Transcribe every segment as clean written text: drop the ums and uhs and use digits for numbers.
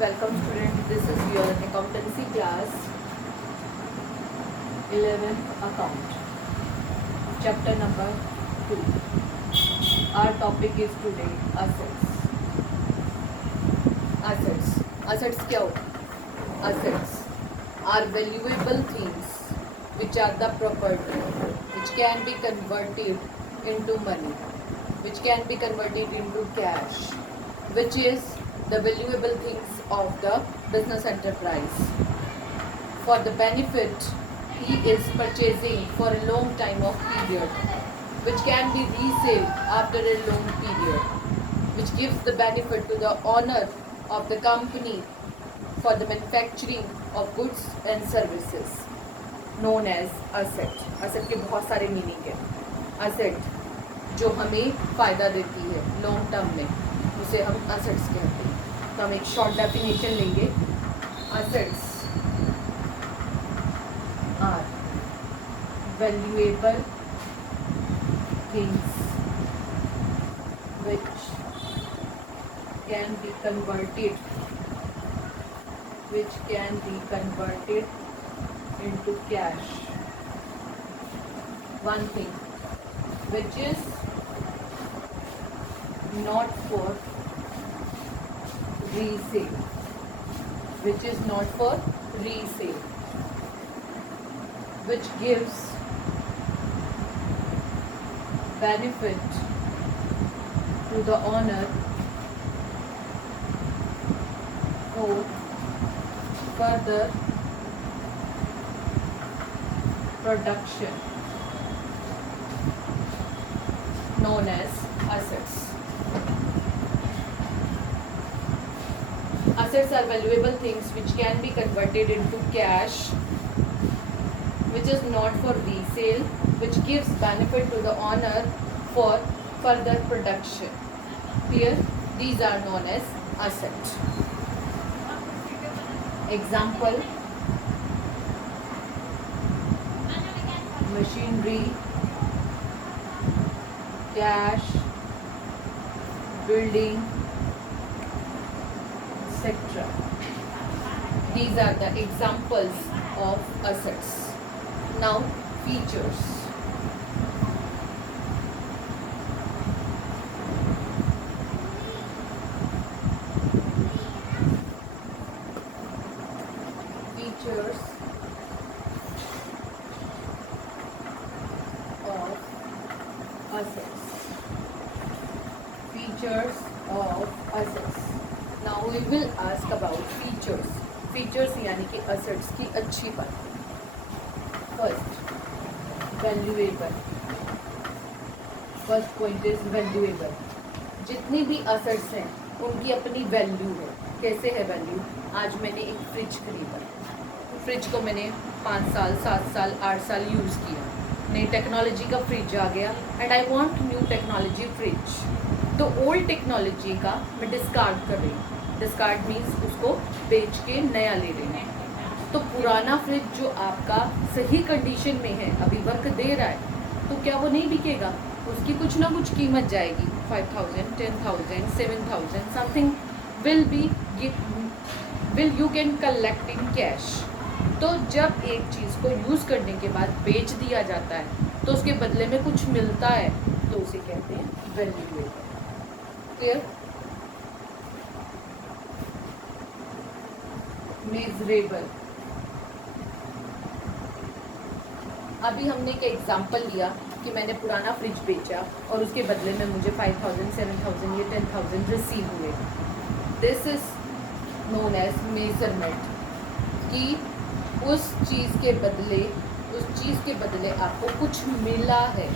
Welcome student, this is your accountancy class 11th account, chapter number 2. Our topic is today assets. Assets क्या हो? Assets are valuable things which are the property which can be converted into money, which can be converted into cash, which is the valuable things of the business enterprise. For the benefit he is purchasing for a long time of period, which can be resale after a long period, which gives the benefit to the owner of the company for the manufacturing of goods and services, known as asset. Asset के बहुत सारे meaning है. Asset जो हमें फ़ायदा देती है long term में, उसे हम assets कहते हैं. तो हम एक शॉर्ट डेफिनेशन लेंगे. Assets are valuable things which can be converted into cash. One thing which is not for resale, which gives benefit to the owner for further production, known as assets. Assets are valuable things which can be converted into cash, which is not for resale, which gives benefit to the owner for further production. Here, these are known as assets. Example: machinery, cash, building, etc. These are the examples of assets. Now, features. Features of assets. Features of assets. Now we will ask about features. Features यानी कि assets की अच्छी बात. First, valuable. First point is valuable. जितनी भी assets हैं उनकी अपनी वैल्यू है. कैसे है वैल्यू? आज मैंने एक फ्रिज खरीदा. फ्रिज को मैंने 5 साल 7 साल 8 साल यूज़ किया. नई टेक्नोलॉजी का फ्रिज आ गया and I want new technology fridge. तो ओल्ड टेक्नोलॉजी का मैं डिस्कार्ड कर रही हूँ. डिस्कार्ड मीन्स उसको बेच के नया ले रही हूँ. तो पुराना फ्रिज जो आपका सही कंडीशन में है, अभी वर्क दे रहा है, तो क्या वो नहीं बिकेगा? उसकी कुछ ना कुछ कीमत जाएगी. 5,000, 10,000, 7,000 something will you can collect in cash. तो जब एक चीज़ को यूज़ करने के बाद बेच दिया जाता है तो उसके बदले में कुछ मिलता है, तो उसे कहते हैं वैल्यूएबल. क्लियर? मेजरेबल. अभी हमने एक एग्जांपल लिया कि मैंने पुराना फ्रिज बेचा और उसके बदले में मुझे 5,000, 7,000 या 10,000 रिसीव हुए. This is known as measurement. कि उस चीज़ के बदले आपको कुछ मिला है,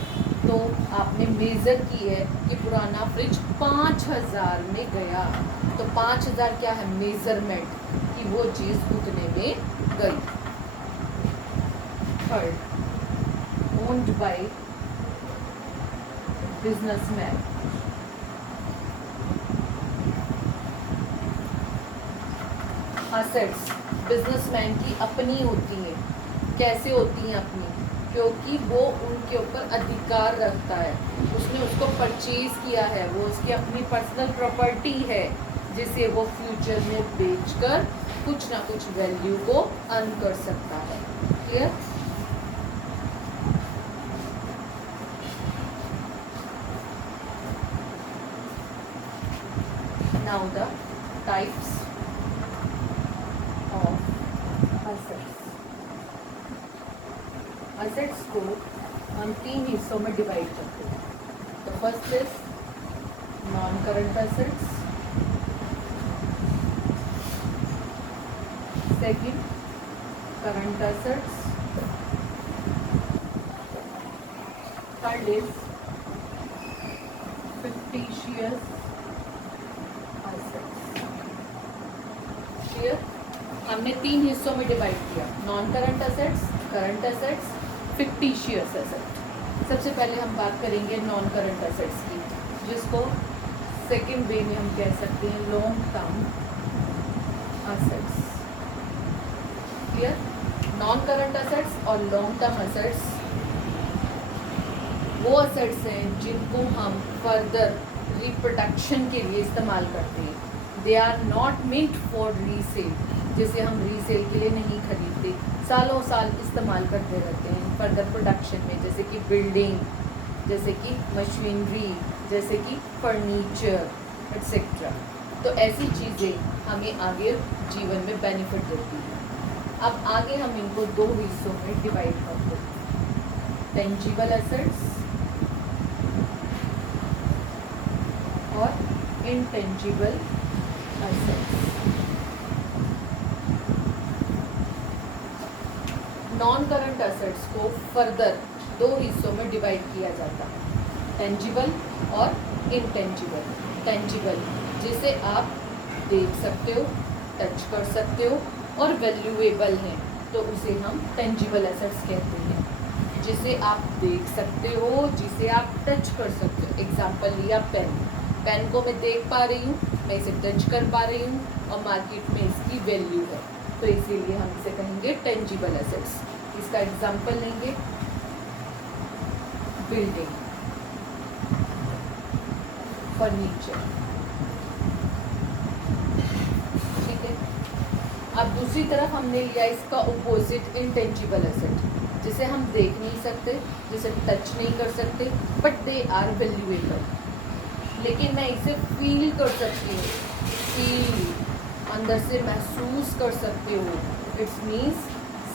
तो आपने मेज़र की है कि पुराना फ्रिज 5,000 में गया. तो 5,000 क्या है? मेजरमेंट कि वो चीज़ उतने में गई. Third, owned by businessman. assets businessman की अपनी होती है. कैसे होती हैं अपनी? क्योंकि वो उनके ऊपर अधिकार रखता है. उसने उसको परचेज किया है, वो उसकी अपनी पर्सनल प्रॉपर्टी है. जिसे वो फ्यूचर में बेचकर कुछ ना कुछ वैल्यू को अर्न कर सकता है। Clear? Now the types of assets. Assets को हम 3 हिस्सों में डिवाइड करते हैं। तो first is non current assets, second current assets, third is fictitious assets. Clear? हमने 3 हिस्सों में डिवाइड किया, non current assets, current assets, fictitious asset. सबसे पहले हम बात करेंगे नॉन करंट असेट्स की, जिसको सेकेंड वे में हम कह सकते हैं long term assets. Clear? Non current assets और लॉन्ग टर्म असेट्स वो असेट्स हैं जिनको हम फर्दर रिप्रोडक्शन के लिए इस्तेमाल करते हैं। They are not meant for resale, जिसे हम रीसेल के लिए नहीं खरीदते, सालों साल इस्तेमाल करते रहते हैं फर्दर प्रोडक्शन में, जैसे कि बिल्डिंग, जैसे कि मशीनरी, जैसे कि फर्नीचर एक्सेट्रा। तो ऐसी चीज़ें हमें आगे जीवन में बेनिफिट देती हैं। अब आगे हम इनको 2 हिस्सों में डिवाइड करते हैं, टेंजिबल असेट्स और intangible assets. Non current assets को फर्दर 2 हिस्सों में डिवाइड किया जाता है, टेंजिबल और इनटेंजिबल। टेंजिबल जिसे आप देख सकते हो, टच कर सकते हो और वैल्यूएबल हैं, तो उसे हम टेंजिबल एसेट्स कहते हैं। जिसे आप देख सकते हो, जिसे आप टच कर सकते हो। एग्जाम्पल लिया पेन, पेन को मैं देख पा रही हूँ, मैं इसे टच कर पा रही हूँ और मार्केट में इसकी वैल्यू है, तो इसीलिए हम इसे कहेंगे टेंजिबल एसेट्स। इसका एग्जाम्पल लेंगे बिल्डिंग, फर्नीचर। ठीक है। अब दूसरी तरफ हमने लिया इसका ऑपोजिट इनटेंजिबल एसेट, जिसे हम देख नहीं सकते, जिसे टच नहीं कर सकते, बट दे आर वैल्यूएबल। लेकिन मैं इसे फील कर सकती हूँ, फील अंदर से महसूस कर सकते हो। It's means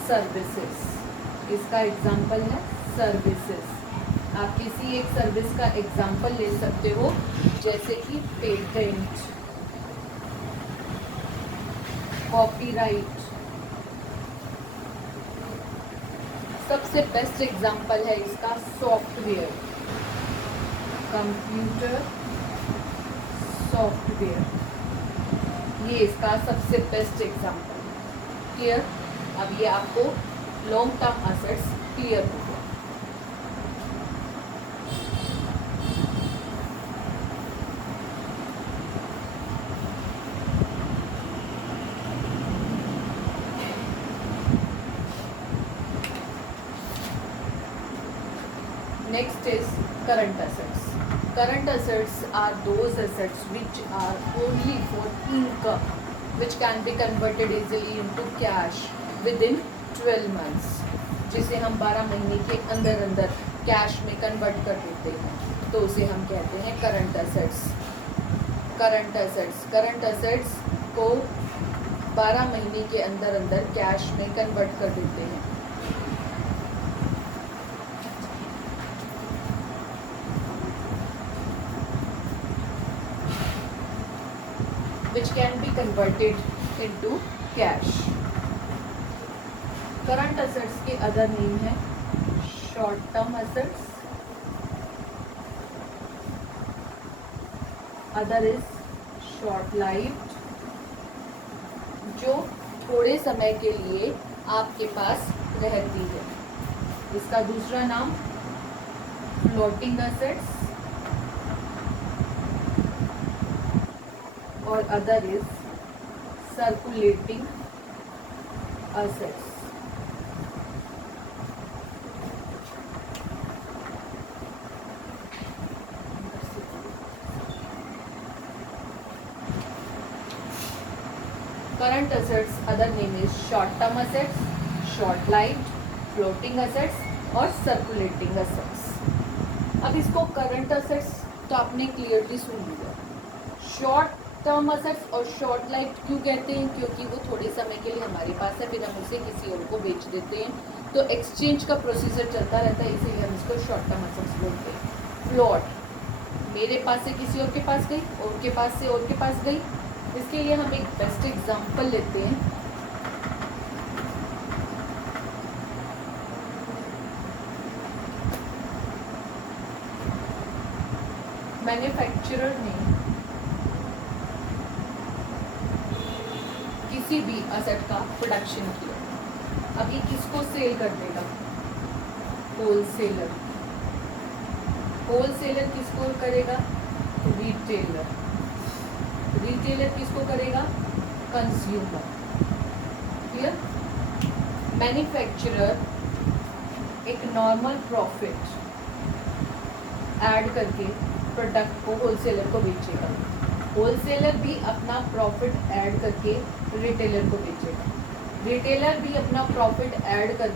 services. इसका एग्जाम्पल है सर्विसेज। आप किसी एक सर्विस का एग्जाम्पल ले सकते हो, जैसे कि पेटेंट, कॉपीराइट। सबसे बेस्ट एग्जाम्पल है इसका सॉफ्टवेयर, कंप्यूटर सॉफ्टवेयर, ये इसका सबसे बेस्ट एग्जाम्पल। क्लियर? अब ये आपको लॉन्ग टर्म असेट्स क्लियर हो गया। Next is current assets. Current assets are those assets which are only for income, which can be converted easily into cash within 12 months, जिसे हम 12 महीने के अंदर अंदर कैश में कन्वर्ट कर देते हैं, तो उसे हम कहते हैं current assets. Current assets, current assets को 12 महीने के अंदर अंदर कैश में कन्वर्ट कर देते हैं। which can be converted into cash. Current assets के other name है short term assets, other is short lived, जो थोड़े समय के लिए आपके पास रहती है। इसका दूसरा नाम फ्लोटिंग असेट्स और other is circulating assets. Current assets other name is short term assets, short lived, floating assets और सर्कुलेटिंग असेट्स। अब इसको करंट असेट्स तो आपने क्लियरली सुन लिया। शॉर्ट टर्म असेट्स और शॉर्ट लाइफ क्यों कहते हैं? क्योंकि वो थोड़े समय के लिए हमारे पास है, फिर हम उसे किसी और को बेच देते हैं, तो एक्सचेंज का प्रोसीजर चलता रहता है, इसीलिए हम इसको शॉर्ट टर्म असेट्स बोलते हैं। फ्लॉट मेरे पास से किसी और के पास गई, और के पास से और के पास गई। इसके लिए हम एक बेस्ट एग्जांपल लेते हैं। मैन्युफैक्चरर ने किसी भी असेट का प्रोडक्शन किया, अब ये किसको सेल कर देगा? होलसेलर। होलसेलर किसको करेगा? रिटेलर। रिटेलर किसको करेगा? कंज्यूमर। क्लियर? मैन्युफैक्चरर एक नॉर्मल प्रॉफिट ऐड करके प्रोडक्ट को होलसेलर को बेचेगा। होलसेलर भी अपना प्रॉफिट ऐड करके रिटेलर को बेचेगा। रिटेलर भी अपना प्रॉफिट ऐड कर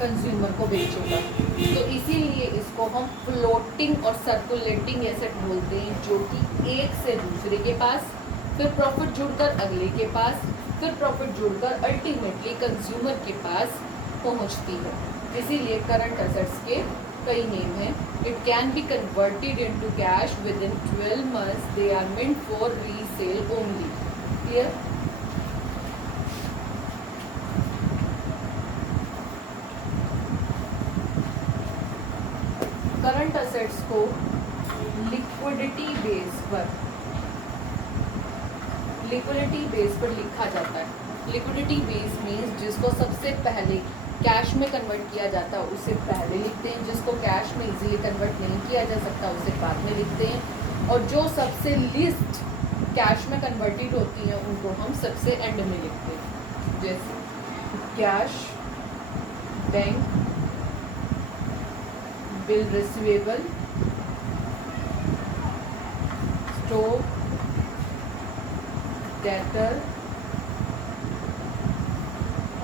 कंज्यूमर को बेचेगा। तो इसीलिए इसको हम फ्लोटिंग और सर्कुलेटिंग एसेट बोलते हैं, जो कि एक से दूसरे के पास, फिर प्रॉफिट जुड़कर अगले के पास, फिर प्रॉफिट जुड़कर अल्टीमेटली कंज्यूमर के पास पहुंचती है। इसीलिए करंट असेट्स के कई नेम हैं। It can be converted into cash with in 12 months. They are meant for resale only. Clear? Current assets को लिक्विडिटी बेस पर लिखा जाता है। लिक्विडिटी बेस मीन्स जिसको सबसे पहले कैश में कन्वर्ट किया जाता है उसे पहले लिखते हैं, जिसको कैश में इजीली कन्वर्ट नहीं किया जा सकता उसे बाद में लिखते हैं, और जो सबसे लिस्ट कैश में कन्वर्टेड होती हैं उनको हम सबसे एंड में लिखते हैं। जैसे cash, bank, bill receivable, stock, debtor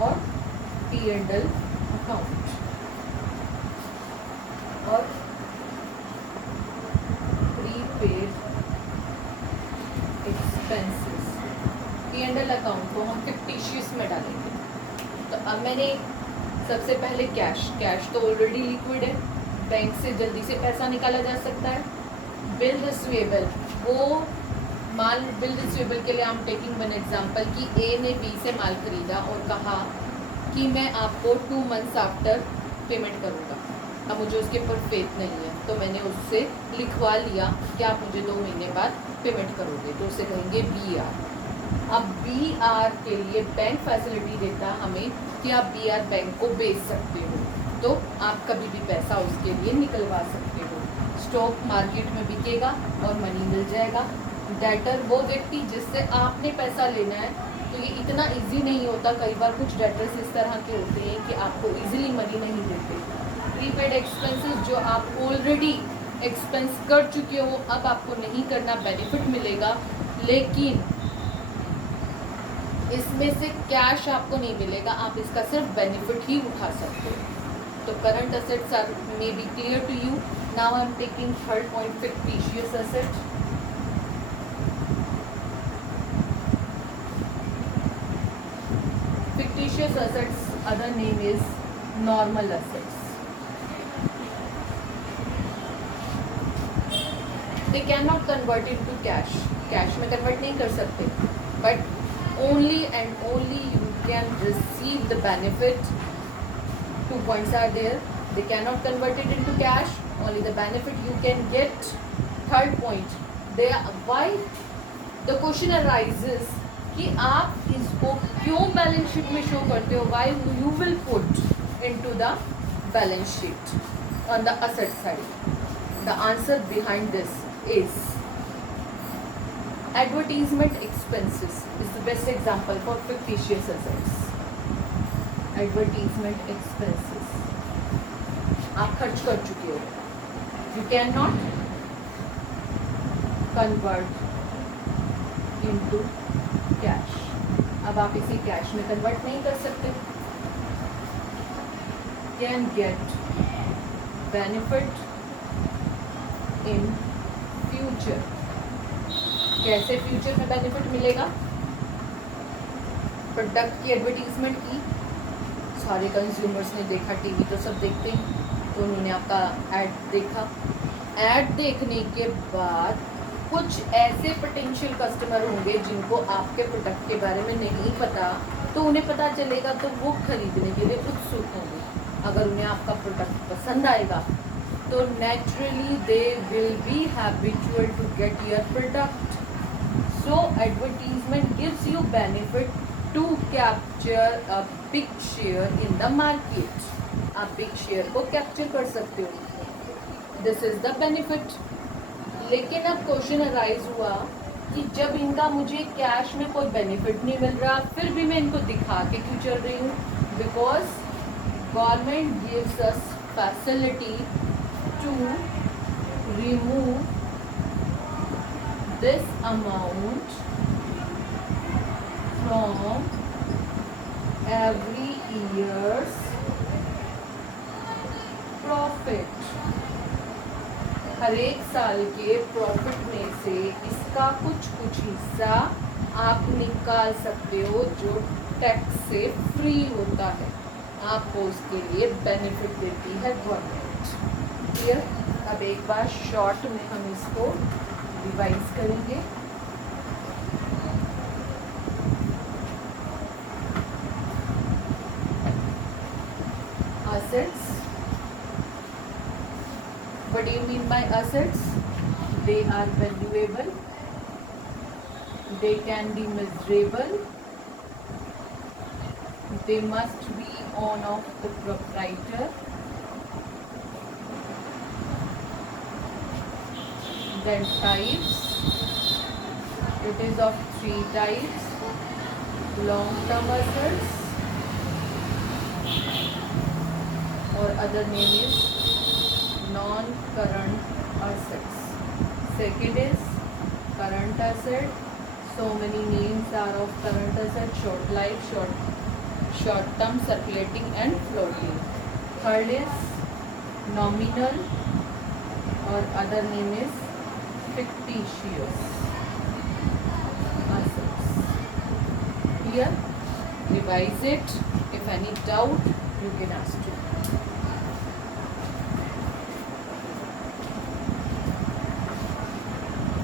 और P&L अकाउंट और प्रीपेड एक्सपेंसेस। P&L अकाउंट को हम फिक्टिशियस में डालेंगे। तो अब मैंने सबसे पहले कैश तो ऑलरेडी लिक्विड है, बैंक से जल्दी से पैसा निकाला जा सकता है। बिल रिसीवेबल, वो माल, बिल रिसीवेबल के लिए हम टेकिंग वन एग्जांपल कि ए ने बी से माल खरीदा और कहा कि मैं आपको 2 months आफ्टर पेमेंट करूँगा। अब मुझे उसके ऊपर फेथ नहीं है, तो मैंने उससे लिखवा लिया कि आप मुझे 2 महीने बाद पेमेंट करोगे, तो उसे कहेंगे BR। अब BR के लिए बैंक फैसिलिटी देता हमें कि आप BR बैंक को बेच सकते हो, तो आप कभी भी पैसा उसके लिए निकलवा सकते हो। स्टॉक मार्केट में बिकेगा और मनी मिल जाएगा। डेटर वो व्यक्ति जिससे आपने पैसा लेना है, तो ये इतना इजी नहीं होता। कई बार कुछ डेटर्स इस तरह के होते हैं कि आपको इजीली मनी नहीं देते। प्रीपेड एक्सपेंसेस, जो आप ऑलरेडी एक्सपेंस कर चुके हो, अब आपको नहीं करना, बेनिफिट मिलेगा, लेकिन इसमें से कैश आपको नहीं मिलेगा, आप इसका सिर्फ बेनिफिट ही उठा सकते हो। तो current assets are may be clear to you. Now I am taking third point, fictitious asset. Fictitious assets, other name is normal assets. They cannot convert into cash. Cash में convert नहीं कर सकते, but only and only you can receive the benefit. 2 points are there. They cannot convert it into cash. Only the benefit you can get. Third point, they are why the question arises कि आप इसको क्यों balance sheet में show करते हो? Why you will put into the balance sheet on the asset side? The answer behind this is advertisement expenses is the best example for fictitious assets. Advertisement expenses आप खर्च कर चुके हो, you can not convert into cash. अब आप इसे cash में convert नहीं कर सकते। Can get benefit in future. कैसे फ्यूचर में बेनिफिट मिलेगा? प्रोडक्ट की एडवर्टीजमेंट की, सारे कंज्यूमर्स ने देखा, टीवी तो सब देखते हैं, तो उन्होंने आपका ऐड देखा। ऐड देखने के बाद कुछ ऐसे पोटेंशियल कस्टमर होंगे जिनको आपके प्रोडक्ट के बारे में नहीं पता, तो उन्हें पता चलेगा, तो वो खरीदने के लिए उत्सुक होंगे। अगर उन्हें आपका प्रोडक्ट पसंद आएगा तो naturally they will be habitual to get your product. So advertisement gives you benefit to capture a big share in the market. आप बिग शेयर को कैप्चर कर सकते हो। This is the benefit. लेकिन अब क्वेश्चन अराइज हुआ कि जब इनका मुझे कैश में कोई बेनिफिट नहीं मिल रहा, फिर भी मैं इनको दिखा के क्यों चल रही हूँ? Because government gives us facility to remove this amount from every years profit. हर एक साल के प्रॉफिट में से इसका कुछ हिस्सा आप निकाल सकते हो जो टैक्स से फ्री होता है। आपको उसके लिए बेनिफिट देती है गवर्नमेंट। क्लियर? अब एक बार शॉर्ट में हम इसको रिवाइज करेंगे। assets, what do you mean by assets? They are valuable, they can be measurable, they must be owned of the proprietor, then types, it is of 3 types: long term assets, or other name is non-current assets. Second is current asset. So many names are of current asset: short life, short term, circulating and floating. Third is nominal, or other name is fictitious assets. Here, revise it. If any doubt, you can ask me.